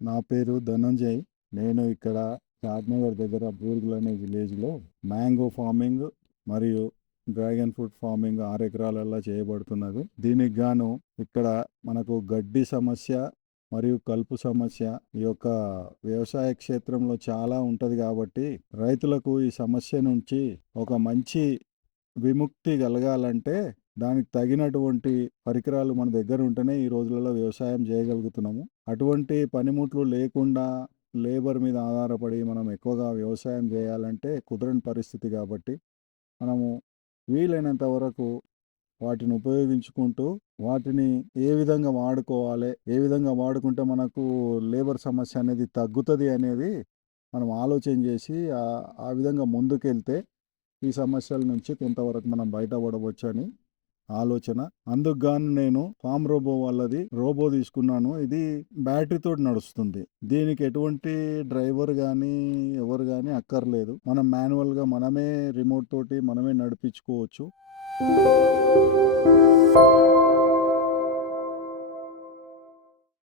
నా పేరు ధనంజయ్. నేను ఇక్కడ షాద్నగర్ దగ్గర బూర్గుల్ అనే విలేజ్లో మ్యాంగో ఫార్మింగ్ మరియు డ్రాగన్ ఫ్రూట్ ఫార్మింగ్ 6 ఎకరాలలో చేయబడుతున్నది. దీనికి గాను ఇక్కడ మనకు గడ్డి సమస్య మరియు కలుపు సమస్య ఈ యొక్క వ్యవసాయ క్షేత్రంలో చాలా ఉంటది కాబట్టి రైతులకు ఈ సమస్య నుంచి ఒక మంచి విముక్తి కలగాలంటే దానికి తగినటువంటి పరికరాలు మన దగ్గర ఉంటేనే ఈ రోజులలో వ్యవసాయం చేయగలుగుతున్నాము. అటువంటి పనిముట్లు లేకుండా లేబర్ మీద ఆధారపడి మనం ఎక్కువగా వ్యవసాయం చేయాలంటే కుదరని పరిస్థితి కాబట్టి మనము వీలైనంత వరకు వాటిని ఉపయోగించుకుంటూ వాటిని ఏ విధంగా వాడుకోవాలి, ఏ విధంగా వాడుకుంటే మనకు లేబర్ సమస్య అనేది తగ్గుతుంది అనేది మనం ఆలోచన చేసి ఆ విధంగా ముందుకెళ్తే ఈ సమస్యల నుంచి కొంతవరకు మనం బయటపడవచ్చు అని ఆలోచన. అందుకు గాను నేను ఫామ్ రోబో వాళ్ళది రోబో తీసుకున్నాను. ఇది బ్యాటరీతో నడుస్తుంది. దీనికి ఎటువంటి డ్రైవర్ కానీ ఎవరు కానీ అక్కర్లేదు. మనం మాన్యువల్గా మనమే రిమోట్ తోటి మనమే నడిపించుకోవచ్చు.